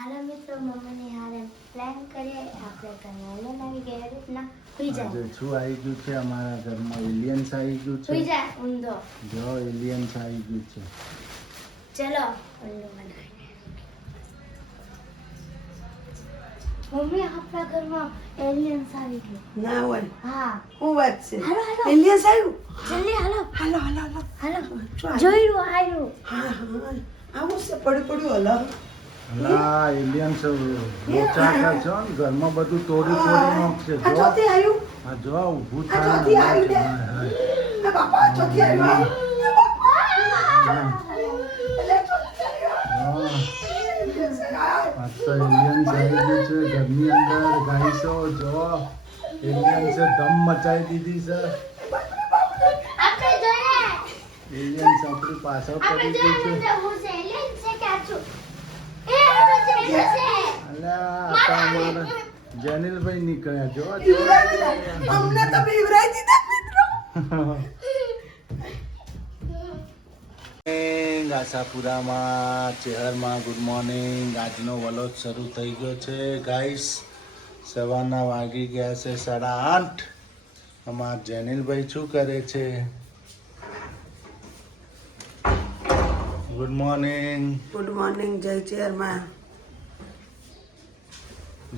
હાલો મિત્રો, મમ્મીને હારે પ્લાન કરીએ આપણે ઘરમાં એલિયન આવી ગયા એ રીતના સુઈ જાય. આજે શું આવી ગયું છે અમારા ઘરમાં? એલિયન્સ આવી ગયું સુઈ છે. જાય ઊંધો. જો એલિયન્સ આવી ગયું છે. ચલો ઉલ્લુ બનાવીએ. મમ્મી આપણા ઘરમાં એલિયન્સ આવી ગયું. ના હોય. હા હું વાત છે? હાલો હાલો એલિયન્સ આવ્યું. જલ્દી હાલો હાલો હાલો હાલો હાલો. જો આવ્યું. જોયું આવ્યું. હા હા આવું છે પડ્યું હલો. અલા એલિયન્સ લોચા કરશો ને ઘરમાં બધું તોડી નાખશે. આ જો ચોથી આવ્યું. આ જો ઊભું આ થાય ચોથી આવ્યું ને. આ બાપા આ ચોથી આવ્યું. આ બાપા. એટલે ચોથી આવ્યું. આ તો એલિયન્સ આવી ગયું છે ઘરની અંદર. ગાઈસો જો એલિયન્સે ધમ મચાવી દીધી છે. આપણે જોઈએ. એલિયન્સ આપણી પાછળ આપણે પડી ગયું જોઈએ છે. હું છે એલિયન છે કે આ છું? એ આપણે છે એલિયન છે. અલ્યા આ તો અમારા જેનિલભાઈ નીકળ્યા જો બીવરાઈ દીધા. અમને તો બીવરાઈ દીધા મિત્રો. આશાપુરામાં ચેહરમાં ગુડ મોર્નિંગ. આજનો વલોચ શરૂ થઈ ગયો છે ગાઈસ. સવારના વાગી ગયા છે 8:30. અમારા જેનિલભાઈ શું કરે છે? ગુડ મોર્નિંગ ગુડ મોર્નિંગ જય ચેરમાં.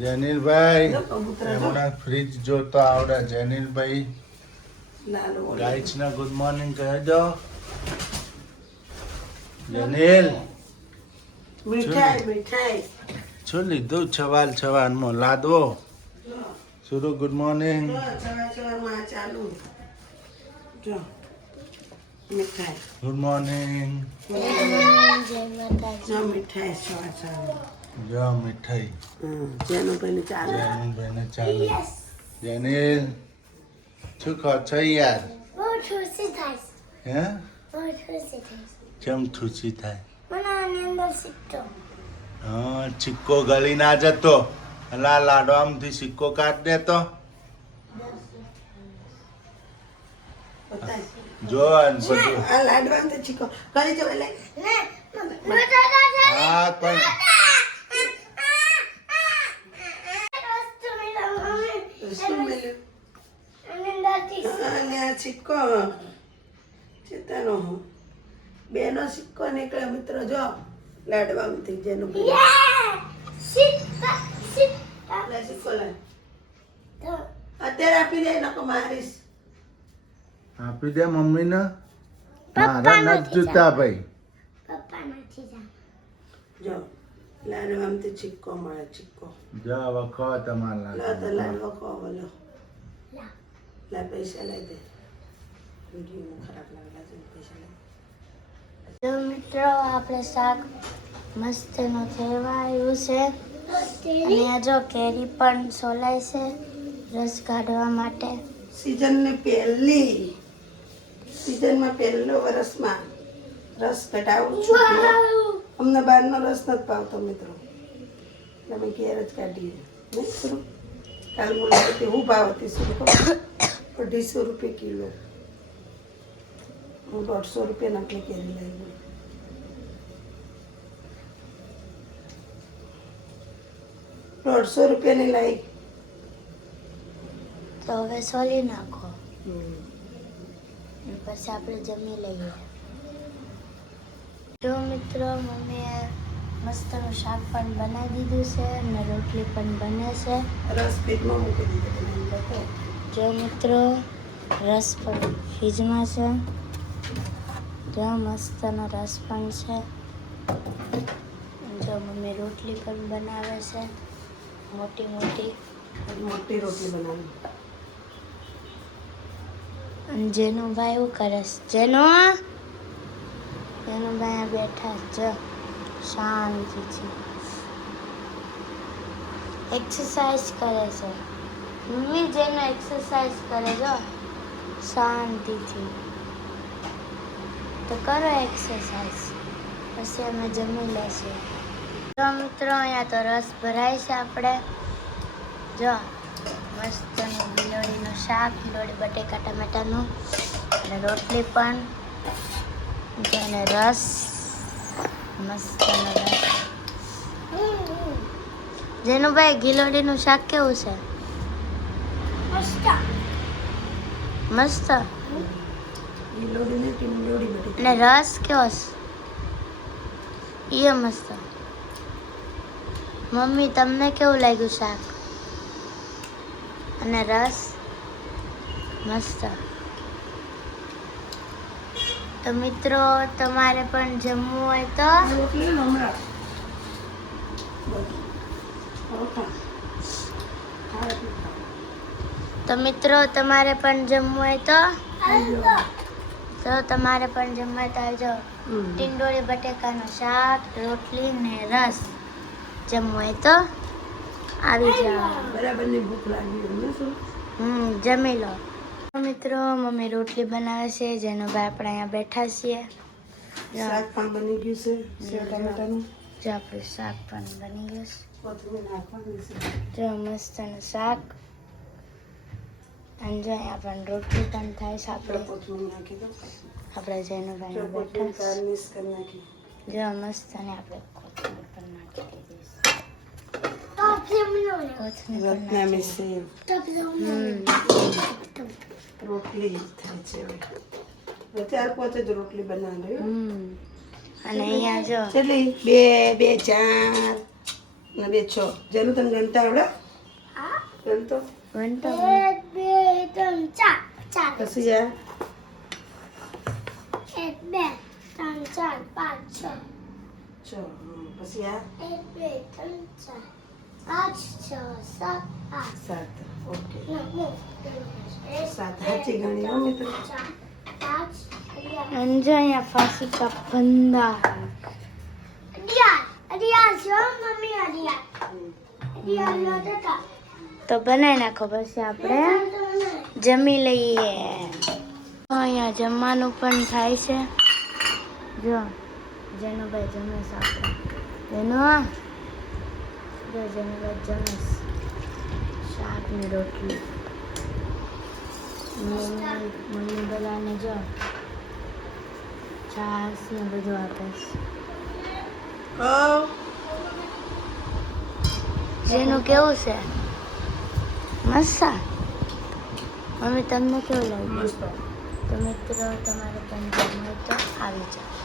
જેનિલભાઈ. કબૂતર એમના ફ્રીજ જોતો આવડે જેનિલભાઈ. લાલો ગાઈસને ગુડ મોર્નિંગ કહી દો. જેનિલ મીઠાઈ મીઠાઈ. શું લીધું સવારમાં લાદવો? સુરુ ગુડ મોર્નિંગ. સવારમાં ચાલુ. જો મીઠાઈ. Good morning. જય માતાજી. જો મીઠાઈ સવાર. જો મીઠાઈ જેનું પેલું ચાલે. જેનિલભાઈને ચાલે. જેનિલ શું ખો છો યાર? બહુ ખુશી થાય છે. હે બહુ ખુશી થાય છે. કેમ ખુશી થાય? મને આની અંદર સિક્કો. હા સિક્કો ગળી ના જતો. અલા લાડવામાંથી સિક્કો કાઢ દેતો. બતાય. જો આ બધું. આ લાડવા તો ચીકો કરી જો એટલે ને બટાટા છે. હા પણ વસ્તુ મેળવવા મમ્મી. શું મળ્યું? આની અંદરથી અને આ સિક્કો ચેતાનો બેનો સિક્કો નીકળે મિત્રો. જો લાડવામાંથી જેનું પેલું. સિક્કા સિક્કા. લે સિક્કો લે. તો અત્યારે આપી દે નકો મારીશ. આપી દે મમ્મીને. પપ્પા મારા નથી નથી જોતા ભાઈ. પપ્પા નથી જાણ. જો લાડવામાંથી સિક્કો મળે સિક્કો. જો હવે ખો તમારા લો તો લાડવો ખો બોલો. લા. લે પૈસા લઈ દે. વિડીયો ખરાબ લાગેલા છે પૈસા લઈ. તો મિત્રો આપણે શાક મસ્તનું થેવાયું છે અને આ જો કેરી પણ સોલાય છે રસ કાઢવા માટે. સીઝનની પહેલી સીઝનમાં પહેલો વર્ષમાં રસ કઢાવું છું. અમને બહારનો રસ નથી ભાવતો મિત્રો. તમે ઘેર જ કાઢીએ નહીં શરૂ. કાલ મુલાકાતે હું ભાવ હતી શરૂ 250 રૂપિયા કિલો. હું 150 રૂપિયા નકલી કેરી લઈ ગઈ. ₹150 ની લાવી. તો હવે સોલી નાખો અને પછી આપણે જમી લઈએ. જો મિત્રો મમ્મીએ મસ્તનું શાક પણ બનાવી દીધું છે અને રોટલી પણ બને છે. રસ ફ્રીજમાં મૂકી દીધો. જો મિત્રો રસ પણ ફ્રીજમાં છે. જો મસ્તનો રસ પણ છે. જો મમ્મી રોટલી પણ બનાવે છે મોટી મોટી. મોટી રોટલી બનાવી. અને જેનો ભાઈ એવું કરે છે. જેનો ભાઈ બેઠા છે શાંતિથી એક્સરસાઇઝ કરે છે. મમ્મી જેનો એક્સરસાઇઝ કરે જો શાંતિથી. તો કરો એક્સરસાઇઝ પછી અમે જમી લેશું. તો મિત્રો અહીંયા તો રસ ભરાય છે આપણે. જો મસ્તનું ગિલોડીનું શાક, ગિલોડી બટેકા ટમેટાનું અને રોટલી પણ અને રસ મસ્તનો રસ. જેનુભાઈ ગિલોડીનું શાક કેવું છે? મસ્ત. ગિલોડી ને ટીંડોળી બટેકા. અને રસ કેવો છે? એ મસ્ત. મમ્મી તમને કેવું લાગ્યું શાક અને રસ? મસ્ત. તો મિત્રો તમારે પણ જમવું હોય તો રોટલી ને હમણાં. બસ. પરોઠા. હા, એટલું ખાવ. તો મિત્રો તમારે પણ જમવું હોય તો આવજો. તમારે પણ જમવા હોય તો આવજો. હમ. ટીંડોળી બટેકાનું શાક, રોટલી ને રસ જમવું હોય તો આવી જાઓ. બરાબરની ભૂખ લાગી એમને શું? જમી લો. મિત્રો મમ્મી રોટલી બનાવે છે જેનો ભાઈ આપણે અહીંયા બેઠા છીએ. શાક પણ બની ગયું છે સેવ ટામેટાનું. જો આપણું શાક પણ બની ગયું છે. કોથમીર નાખવાની છે. જો મસ્તનું શાક અને જો અહીંયા પણ રોટલી પણ થાય છે. કોથમીર નાખી દો. આપણે જેનો ભાઈ જો બેઠા કોથમીર છે. ગાર્નિશ કરી નાખી. જો મસ્ત અને આપણે કોથમીર પણ નાખી દીધી કોથમીર પણ રત્નામી સેવ. નાખી. રોટલી થાય છે હવે. 4-5 જ રોટલી બનાવી. અને અહીંયા જો કેટલી? 2, 4 ને 2, 6. જેનું તમે ગણતા આવડે? ગણતો? વંટો પછી આ 6. પછી આ 7. ઓકે. 7 સાચી ગણી હો મિત્રો. અને જો અહીંયા ફાંસી કા બંદા તો બનાવી નાખો પછી આપણે જમી લઈએ. અહીંયા જમવાનું પણ થાય છે. જો જેનુભાઈ જમે છે આપણે. જેનુભાઈ જમે છે. શાક ને રોટલી. મમ્મી બધાને જો છાશ ને બધું આપે છે. જેનું કેવું છે? મસ્ત. મમ્મી તમને કેવું લાગ્યું? મસ્ત. તો મિત્રો તમારે પણ જમવું હોય તો આવી જાઓ.